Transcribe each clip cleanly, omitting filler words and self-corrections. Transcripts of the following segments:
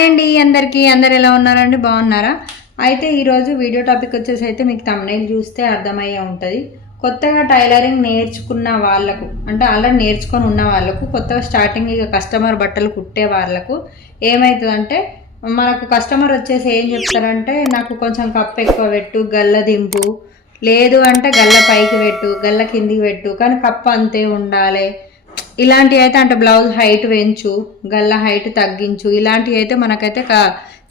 Hi అండి అందరికీ. అందరు ఎలా ఉన్నారండి? బాగున్నారా? అయితే ఈరోజు వీడియో టాపిక్ వచ్చేసి అయితే మీకు థంబ్నెయిల్ చూస్తే అర్థమయ్యే ఉంటుంది. కొత్తగా టైలరింగ్ నేర్చుకున్న వాళ్ళకు, అంటే అలా నేర్చుకొని ఉన్న వాళ్ళకు, కొత్తగా స్టార్టింగ్ ఇక కస్టమర్ బట్టలు కుట్టే వాళ్ళకు ఏమవుతుందంటే, మనకు కస్టమర్ వచ్చేసి ఏం చెప్తారంటే, నాకు కొంచెం కప్పు ఎక్కువ పెట్టు, గల్ల దింపు, లేదు అంటే గల్ల పైకి పెట్టు, గల్ల కిందికి పెట్టు, కానీ కప్పు అంతే ఉండాలి, ఇలాంటివి అయితే అంటే బ్లౌజ్ హైట్ పెంచు, గల్ల హైట్ తగ్గించు, ఇలాంటివి అయితే మనకైతే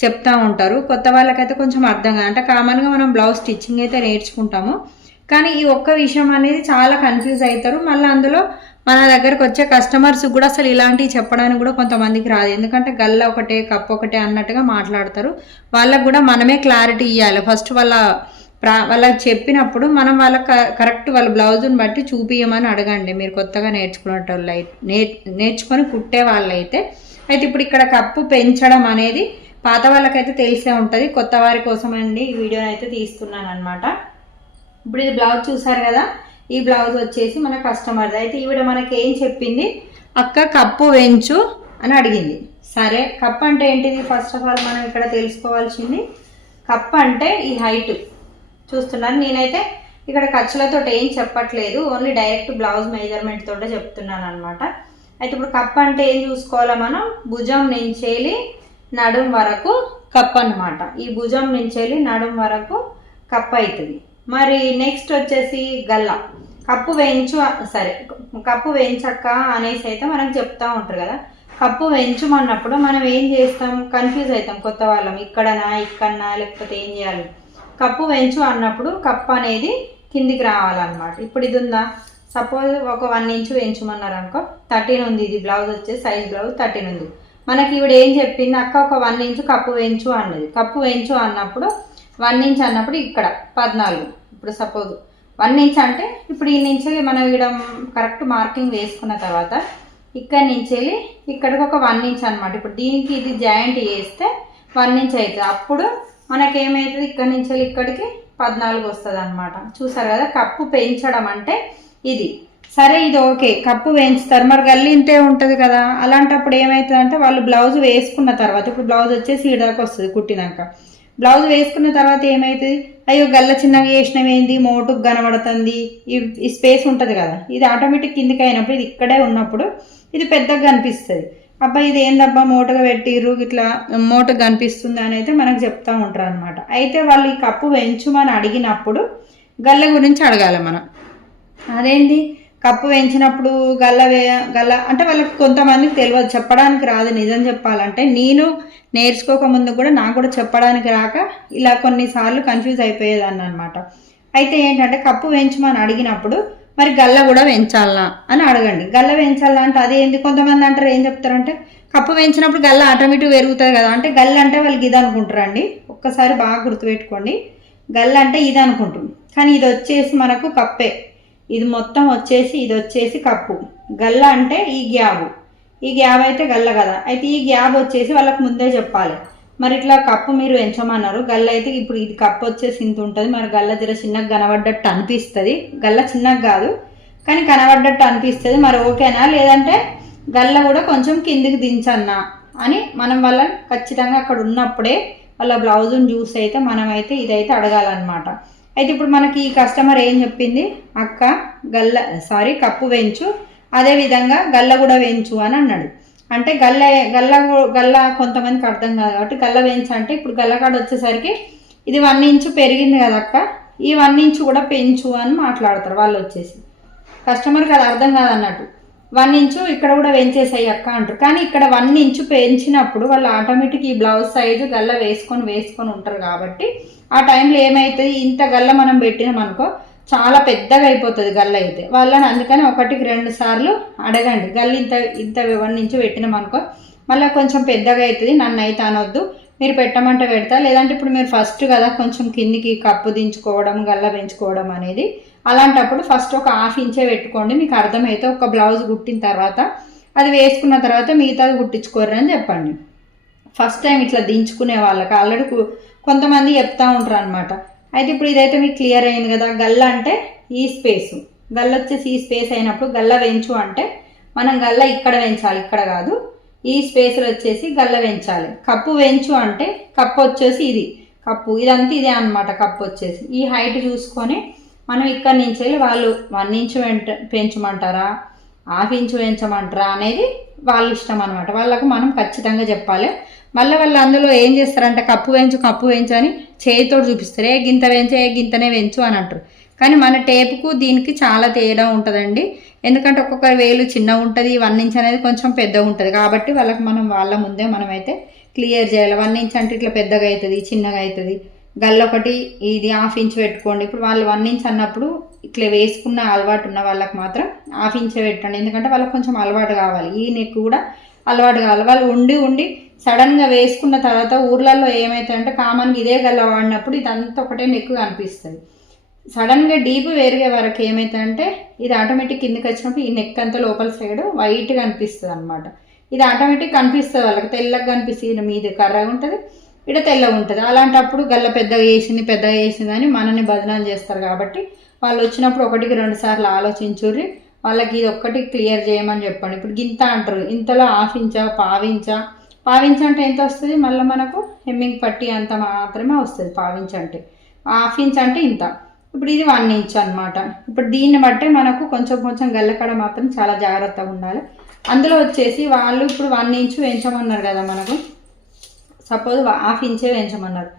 చెప్తా ఉంటారు. కొత్త వాళ్ళకైతే కొంచెం అర్థం కాదు. అంటే కామన్గా మనం బ్లౌజ్ స్టిచ్చింగ్ అయితే నేర్చుకుంటాము, కానీ ఈ ఒక్క విషయం అనేది చాలా కన్ఫ్యూజ్ అవుతారు. మళ్ళీ అందులో మన దగ్గరకు వచ్చే కస్టమర్స్ కూడా అసలు ఇలాంటివి చెప్పడానికి కూడా కొంతమందికి రాదు. ఎందుకంటే గల్ల ఒకటే కప్పు ఒకటే అన్నట్టుగా మాట్లాడతారు. వాళ్ళకు కూడా మనమే క్లారిటీ ఇవ్వాలి. ఫస్ట్ వాళ్ళకి చెప్పినప్పుడు మనం వాళ్ళకి కరెక్ట్ వాళ్ళ బ్లౌజ్ని బట్టి చూపించమని అడగండి. మీరు కొత్తగా నేర్చుకునేటోళ్ళు నేర్చుకొని కుట్టే వాళ్ళైతే ఇప్పుడు ఇక్కడ కప్పు పెంచడం అనేది పాత వాళ్ళకైతే తెలిసే ఉంటుంది. కొత్త వారి కోసం అండి ఈ వీడియోని అయితే తీస్తున్నాను అనమాట. ఇప్పుడు ఇది బ్లౌజ్ చూసారు కదా, ఈ బ్లౌజ్ వచ్చేసి మన కస్టమర్ది. అయితే ఈవిడ మనకి ఏం చెప్పింది, అక్క కప్పు పెంచు అని అడిగింది. సరే, కప్పు అంటే ఏంటిది? ఫస్ట్ ఆఫ్ ఆల్ మనం ఇక్కడ తెలుసుకోవాల్సింది, కప్పు అంటే ఈ హైట్ చూస్తున్నాను. నేనైతే ఇక్కడ ఖర్చులతో ఏం చెప్పట్లేదు, ఓన్లీ డైరెక్ట్ బ్లౌజ్ మెజర్మెంట్ తోటే చెప్తున్నాను అనమాట. అయితే ఇప్పుడు కప్ అంటే ఏం చూసుకోవాలా మనం, భుజం నుంచేలి నడుం వరకు కప్ అనమాట. ఈ భుజం నుంచేలి నడుం వరకు కప్ అవుతుంది. మరి నెక్స్ట్ వచ్చేసి గల్ల, కప్పు వేయించు, సరే కప్పు వేయించక్క అనేసి అయితే మనకు చెప్తా ఉంటారు కదా. కప్పు వేయించమన్నప్పుడు మనం ఏం చేస్తాం, కన్ఫ్యూజ్ అవుతాం కొత్త వాళ్ళం, ఇక్కడనా ఇక్కడనా లేకపోతే ఏం చేయాలి. కప్పు పెంచు అన్నప్పుడు కప్పు అనేది కిందికి రావాలన్నమాట. ఇప్పుడు ఇది ఉందా, సపోజ్ ఒక 1 ఇంచు పెంచమన్నారు అనుకో, 13 ఉంది. ఇది బ్లౌజ్ వచ్చేసి సైజ్ బ్లౌజ్ 13 ఉంది. మనకి ఇప్పుడు ఏం చెప్పింది, అక్క ఒక 1 ఇంచు కప్పు పెంచు అన్నది. కప్పు పెంచు అన్నప్పుడు 1 ఇంచ్ అన్నప్పుడు ఇక్కడ 14. ఇప్పుడు సపోజ్ 1 ఇంచ్ అంటే ఇప్పుడు ఈ నుంచి మనం ఇక్కడ కరెక్ట్ మార్కింగ్ వేసుకున్న తర్వాత ఇక్కడి నుంచి వెళ్ళి ఇక్కడికి ఒక 1 ఇంచ్ అనమాట. ఇప్పుడు దీనికి ఇది జాయింట్ చేస్తే 1 ఇంచ్ అవుతుంది. అప్పుడు మనకేమవుతుంది, ఇక్కడి నుంచి వెళ్ళి ఇక్కడికి 14 వస్తుంది అనమాట. చూసారు కదా, కప్పు పెంచడం అంటే ఇది. సరే, ఇది ఓకే, కప్పు పెంచుతారు, మరి గల్లి ఇంతే ఉంటుంది కదా. అలాంటప్పుడు ఏమవుతుంది అంటే, వాళ్ళు బ్లౌజ్ వేసుకున్న తర్వాత, ఇప్పుడు బ్లౌజ్ వచ్చేసి ఈడదాకా వస్తుంది కుట్టినాక, బ్లౌజ్ వేసుకున్న తర్వాత ఏమవుతుంది, అయ్యో గల్ల చిన్నగా వేసినవేంది, మోటుకు కనబడుతుంది, ఈ స్పేస్ ఉంటుంది కదా, ఇది ఆటోమేటిక్ కిందికి అయినప్పుడు, ఇది ఇక్కడే ఉన్నప్పుడు ఇది పెద్దగా కనిపిస్తుంది. అబ్బాయి ఇది ఏందబ్బా మోటగా పెట్టిర్రు, ఇట్లా మోటగా కనిపిస్తుంది అని అయితే మనకు చెప్తా ఉంటారు అనమాట. అయితే వాళ్ళు ఈ కప్పు పెంచుమని అడిగినప్పుడు గల్ల గురించి అడగాలి మనం. అదేంటి కప్పు పెంచినప్పుడు గల్ల అంటే వాళ్ళకి కొంతమందికి తెలియదు, చెప్పడానికి రాదు. నిజం చెప్పాలంటే నేను నేర్చుకోకముందు కూడా నాకు కూడా చెప్పడానికి రాక ఇలా కొన్నిసార్లు కన్ఫ్యూజ్ అయిపోయేదాన్ని అనమాట. అయితే ఏంటంటే కప్పు పెంచమని అడిగినప్పుడు మరి గల్ల కూడా పెంచాలా అని అడగండి. గల్ల పెంచాలా అంటే అదేంటి, కొంతమంది అంటారు ఏం చెప్తారంటే, కప్పు పెంచినప్పుడు గల్ల ఆటోమేటిక్ పెరుగుతుంది కదా అంటే, గల్ల అంటే వాళ్ళకి ఇది అనుకుంటారండి. ఒక్కసారి బాగా గుర్తుపెట్టుకోండి, గల్ల అంటే ఇది అనుకుంటుంది, కానీ ఇది వచ్చేసి మనకు కప్పే. ఇది మొత్తం వచ్చేసి ఇది వచ్చేసి కప్పు. గల్ల అంటే ఈ గ్యాబ్ అయితే గల్ల కదా. అయితే ఈ గ్యాబ్ వచ్చేసి వాళ్ళకి ముందే చెప్పాలి. మరి ఇట్లా కప్పు మీరు పెంచమన్నారు, గల్ల అయితే ఇప్పుడు ఇది కప్పు వచ్చేసి ఇంత ఉంటుంది, మరి గల్ల జర చిన్నగా కనబడ్డట్టు అనిపిస్తుంది, గల్ల చిన్నగా కాదు కానీ కనబడ్డట్టు అనిపిస్తుంది, మరి ఓకేనా, లేదంటే గల్ల కూడా కొంచెం కిందికి దించన్నా అని మనం వాళ్ళని ఖచ్చితంగా అక్కడ ఉన్నప్పుడే వాళ్ళ బ్లౌజుని చూసి అయితే మనమైతే ఇదైతే అడగాలన్నమాట. అయితే ఇప్పుడు మనకి ఈ కస్టమర్ ఏం చెప్పింది, అక్క కప్పు పెంచు, అదేవిధంగా గల్ల కూడా పెంచు అని అన్నాడు. అంటే గల్ల కొంతమందికి అర్థం కాదు కాబట్టి గల్ల పెంచు అంటే, ఇప్పుడు గల్లకాడ వచ్చేసరికి ఇది 1 ఇంచు పెరిగింది కదా అక్క, ఈ 1 ఇంచు కూడా పెంచు అని మాట్లాడతారు వాళ్ళు వచ్చేసి. కస్టమర్కి అది అర్థం కాదన్నట్టు, 1 ఇంచు ఇక్కడ కూడా పెంచేసాయి అక్క అంటారు. కానీ ఇక్కడ 1 ఇంచు పెంచినప్పుడు వాళ్ళు ఆటోమేటిక్ ఈ బ్లౌజ్ సైజు గల్ల వేసుకొని ఉంటారు కాబట్టి ఆ టైంలో ఏమవుతుంది, ఇంత గల్ల మనం పెట్టినామనుకో చాలా పెద్దగా అయిపోతుంది గల్ల అయితే. వాళ్ళని అందుకని 1-2 సార్లు అడగండి. గల్ల ఇంత 1 ఇంచు పెట్టినామనుకో మళ్ళీ కొంచెం పెద్దగా అవుతుంది, నన్ను అయితే అనొద్దు, మీరు పెట్టమంటే పెడతా, లేదంటే ఇప్పుడు మీరు ఫస్ట్ కదా కొంచెం కిందికి కప్పు దించుకోవడం గల్ల పెంచుకోవడం అనేది, అలాంటప్పుడు ఫస్ట్ ఒక 1/2 ఇంచే పెట్టుకోండి, మీకు అర్థమైతే ఒక బ్లౌజ్ కుట్టిన తర్వాత అది వేసుకున్న తర్వాత మిగతాది కుట్టించుకోర్రు అని చెప్పండి. ఫస్ట్ టైం ఇట్లా దించుకునే వాళ్ళకి ఆల్రెడీ కొంతమంది చెప్తా ఉంటారు అనమాట. అయితే ఇప్పుడు ఇదైతే మీకు క్లియర్ అయింది కదా, గల్ల అంటే ఈ స్పేసు, గల్ల వచ్చేసి ఈ స్పేస్ అయినప్పుడు గల్ల పెంచు అంటే మనం గల్ల ఇక్కడ పెంచాలి, ఇక్కడ కాదు, ఈ స్పేస్లో వచ్చేసి గల్ల వెంచాలి. కప్పు వెంచు అంటే కప్పు వచ్చేసి ఇది కప్పు, ఇదంతా ఇదే అనమాట. కప్పు వచ్చేసి ఈ హైట్ చూసుకొని మనం ఇక్కడి నుంచి వెళ్ళి వాళ్ళు 1 ఇంచ్ పెంచమంటారా, 1/2 ఇంచ్ పెంచమంటారా అనేది వాళ్ళ ఇష్టం అనమాట. వాళ్ళకు మనం ఖచ్చితంగా చెప్పాలి. మళ్ళీ వాళ్ళు అందులో ఏం చేస్తారంటే కప్పు వెంచు అని చేతితో చూపిస్తారు. ఏ గింత వెంచు, ఏ గింతనే వెంచు అని అంటారు. కానీ మన టేపుకు దీనికి చాలా తేడా ఉంటుందండి. ఎందుకంటే ఒక్కొక్క వేలు చిన్నగా ఉంటుంది, 1 ఇంచ్ అనేది కొంచెం పెద్దగా ఉంటుంది. కాబట్టి వాళ్ళకి వాళ్ళ ముందే మనమైతే క్లియర్ చేయాలి. 1 ఇంచ్ అంటే ఇట్లా పెద్దగా అవుతుంది, చిన్నగా అవుతుంది. గల్ల ఒకటి ఇది 1/2 ఇంచ్ పెట్టుకోండి. ఇప్పుడు వాళ్ళు 1 ఇంచ్ అన్నప్పుడు ఇట్లా వేసుకున్న అలవాటు ఉన్న వాళ్ళకి మాత్రం 1/2 ఇంచ్ పెట్టండి. ఎందుకంటే వాళ్ళకి కొంచెం అలవాటు కావాలి, ఈ నెక్ కూడా అలవాటు కావాలి. వాళ్ళు ఉండి సడన్గా వేసుకున్న తర్వాత ఊర్లలో ఏమవుతుందంటే కామన్గా ఇదే గల్ల వాడినప్పుడు ఇదంతా ఒకటే నెక్ కనిపిస్తుంది. సడన్గా డీప్ వేరుగే వరకు ఏమవుతుందంటే ఇది ఆటోమేటిక్ కిందకి వచ్చినప్పుడు ఈ నెక్ అంతా లోపల సైడ్ వైట్గా అనిపిస్తుంది అనమాట. ఇది ఆటోమేటిక్ కనిపిస్తుంది వాళ్ళకి, తెల్లగా కనిపిస్తుంది. మీది కర్రగా ఉంటుంది, ఇక్కడ తెల్లగా ఉంటుంది. అలాంటప్పుడు గల్ల పెద్దగా వేసింది అని మనని బదనాలు చేస్తారు. కాబట్టి వాళ్ళు వచ్చినప్పుడు 1కి 2 సార్లు ఆలోచించుర్రి. వాళ్ళకి ఇది ఒక్కటి క్లియర్ చేయమని చెప్పండి. ఇప్పుడు గింత అంటారు, ఇంతలో 1/2 ఇంచా, 1/4 ఇంచ్ అంటే ఎంత వస్తుంది? మళ్ళీ మనకు హెమ్మింగ్ పట్టి అంత మాత్రమే వస్తుంది 1/4 ఇంచ్ అంటే. 1/2 ఇంచ్ అంటే ఇంత. ఇప్పుడు ఇది 1 ఇంచ్ అనమాట. ఇప్పుడు దీన్ని బట్టే మనకు కొంచెం గల్లకడ మాత్రం చాలా జాగ్రత్తగా ఉండాలి. అందులో వచ్చేసి వాళ్ళు ఇప్పుడు 1 ఇంచ్ పెంచమన్నారు కదా మనకు. సపోజ్ 1/2 ఇంచే పెంచమన్నారు.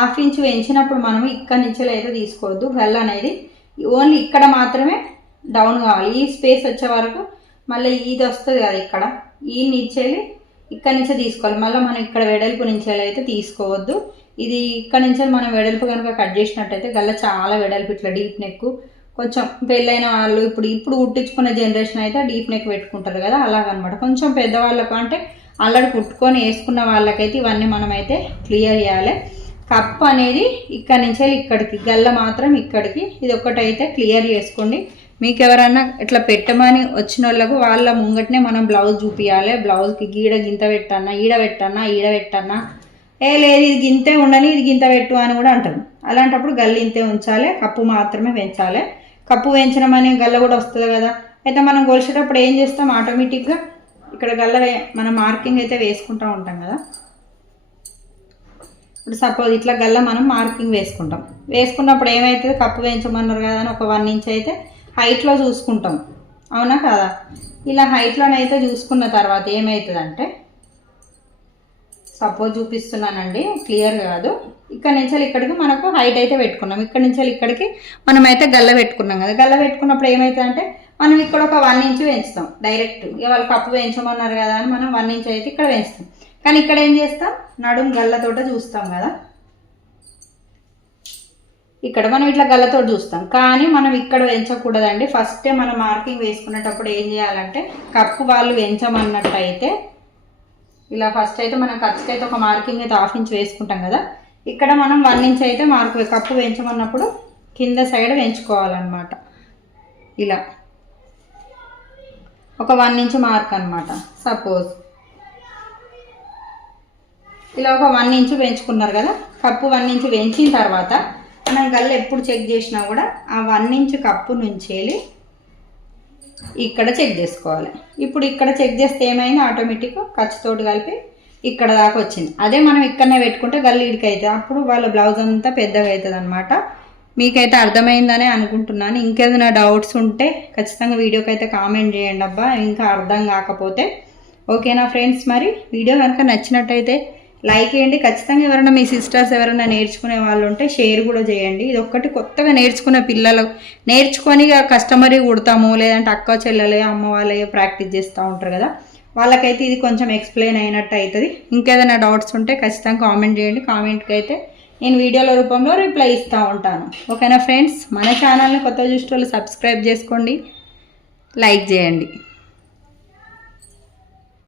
1/2 ఇంచ్ పెంచినప్పుడు మనం ఇక్కడి నుంచి అయితే తీసుకోవద్దు. గల్ల అనేది ఓన్లీ ఇక్కడ మాత్రమే డౌన్ కావాలి. ఈ స్పేస్ వచ్చే వరకు మళ్ళీ ఇది వస్తుంది కదా ఇక్కడ, ఈ నుంచెళ్ళి ఇక్కడ నుంచే తీసుకోవాలి. మళ్ళీ మనం ఇక్కడ వెడల్పు నుంచి అయితే తీసుకోవద్దు. ఇది ఇక్కడ నుంచి మనం వెడల్పు కనుక కట్ చేసినట్టయితే గల్ల చాలా వెడల్పు, ఇట్లా డీప్ నెక్. కొంచెం పెళ్ళైన వాళ్ళు ఇప్పుడు కుట్టించుకున్న జనరేషన్ అయితే డీప్ నెక్ పెట్టుకుంటారు కదా, అలాగనమాట. కొంచెం పెద్దవాళ్ళకు అంటే ఆల్రెడీ కుట్టుకొని వేసుకున్న వాళ్ళకైతే ఇవన్నీ మనమైతే క్లియర్ చేయాలి. కప్ అనేది ఇక్కడి నుంచి ఇక్కడికి, గల్ల మాత్రం ఇక్కడికి. ఇది ఒక్కటైతే క్లియర్ చేసుకోండి. మీకు ఎవరన్నా ఇట్లా పెట్టమని వచ్చిన వాళ్ళకు వాళ్ళ ముంగటనే మనం బ్లౌజ్ చూపించాలి. బ్లౌజ్కి గింత పెట్టన్నా, ఈడ పెట్టన్నా, లేదు ఇది గింతే ఉండని, ఇది గింత పెట్టు అని కూడా అంటారు. అలాంటప్పుడు గల్ల ఇంతే ఉంచాలి, కప్పు మాత్రమే పెంచాలి. కప్పు పెంచడం అనే గల్ల కూడా వస్తుంది కదా. అయితే మనం కొలిసేటప్పుడు ఏం చేస్తాం, ఆటోమేటిక్గా ఇక్కడ గల్ల మనం మార్కింగ్ అయితే వేసుకుంటూ ఉంటాం కదా. ఇప్పుడు సపోజ్ ఇట్లా గల్ల మనం మార్కింగ్ వేసుకున్నప్పుడు ఏమవుతుంది, కప్పు పెంచమన్నారు కదా అని ఒక 1 ఇంచ్ అయితే హైట్లో చూసుకుంటాం, అవునా కదా. ఇలా హైట్లోనైతే చూసుకున్న తర్వాత ఏమవుతుందంటే, సపోజ్ చూపిస్తున్నానండి, క్లియర్ కాదు. ఇక్కడ నుంచి ఇక్కడికి మనకు హైట్ అయితే పెట్టుకున్నాం. ఇక్కడ నుంచి ఇక్కడికి మనమైతే గల్ల పెట్టుకున్నాం కదా. గల్ల పెట్టుకున్నప్పుడు ఏమవుతుందంటే మనం ఇక్కడ ఒక 1 ఇంచ్ పెంచుతాం డైరెక్ట్. వాళ్ళు కప్పు పెంచమన్నారు కదా అని మనం 1 ఇంచ్ అయితే ఇక్కడ పెంచుతాం. కానీ ఇక్కడ ఏం చేస్తాం, నడుము గల్లతోట చూస్తాం కదా. ఇక్కడ మనం ఇట్లా గల్లతో చూస్తాం, కానీ మనం ఇక్కడ పెంచకూడదండి. ఫస్టే మనం మార్కింగ్ వేసుకునేటప్పుడు ఏం చేయాలంటే, కప్పు వాళ్ళు పెంచమన్నట్టయితే ఇలా ఫస్ట్ అయితే మనం ఖర్చుకి అయితే ఒక మార్కింగ్ అయితే 1/2 ఇంచ్ వేసుకుంటాం కదా. ఇక్కడ మనం 1 ఇంచ్ అయితే కప్పు పెంచమన్నప్పుడు కింద సైడ్ పెంచుకోవాలన్నమాట. ఇలా ఒక 1 ఇంచ్ మార్క్ అనమాట. సపోజ్ ఇలా ఒక 1 ఇంచ్ పెంచుకున్నారు కదా. కప్పు 1 ఇంచ్ పెంచిన తర్వాత మనం గల్ల ఎప్పుడు చెక్ చేసినా కూడా ఆ 1 ఇంచ్ కప్పు నుంచి ఇక్కడ చెక్ చేసుకోవాలి. ఇప్పుడు ఇక్కడ చెక్ చేస్తే ఏమైంది, ఆటోమేటిక్ ఖర్చుతోటి కలిపి ఇక్కడ దాకా వచ్చింది. అదే మనం ఇక్కడనే పెట్టుకుంటే గల్ల ఇడికి అవుతుంది. అప్పుడు వాళ్ళ బ్లౌజ్ అంతా పెద్దగా అవుతుంది అనమాట. మీకైతే అర్థమైందనే అనుకుంటున్నాను. ఇంకేదైనా డౌట్స్ ఉంటే ఖచ్చితంగా వీడియోకి అయితే కామెంట్ చేయండి అబ్బా, ఇంకా అర్థం కాకపోతే. ఓకేనా ఫ్రెండ్స్, మరి వీడియో కనుక నచ్చినట్టయితే లైక్ చేయండి. ఖచ్చితంగా ఎవరైనా మీ సిస్టర్స్ ఎవరైనా నేర్చుకునే వాళ్ళు ఉంటే షేర్ కూడా చేయండి. ఇది ఒక్కటి కొత్తగా నేర్చుకునే పిల్లలు నేర్చుకొని కస్టమరీ కుడతాము, లేదంటే అక్క చెల్లెలే అమ్మ వాళ్ళే ప్రాక్టీస్ చేస్తూ ఉంటారు కదా, వాళ్ళకైతే ఇది కొంచెం ఎక్స్ప్లెయిన్ అయినట్టు అవుతుంది. ఇంకేదైనా డౌట్స్ ఉంటే ఖచ్చితంగా కామెంట్ చేయండి. కామెంట్కి అయితే నేను వీడియోల రూపంలో రిప్లై ఇస్తూ ఉంటాను. ఓకేనా ఫ్రెండ్స్, మన ఛానల్ని కొత్త చూసేవాళ్ళు సబ్స్క్రైబ్ చేసుకోండి, లైక్ చేయండి.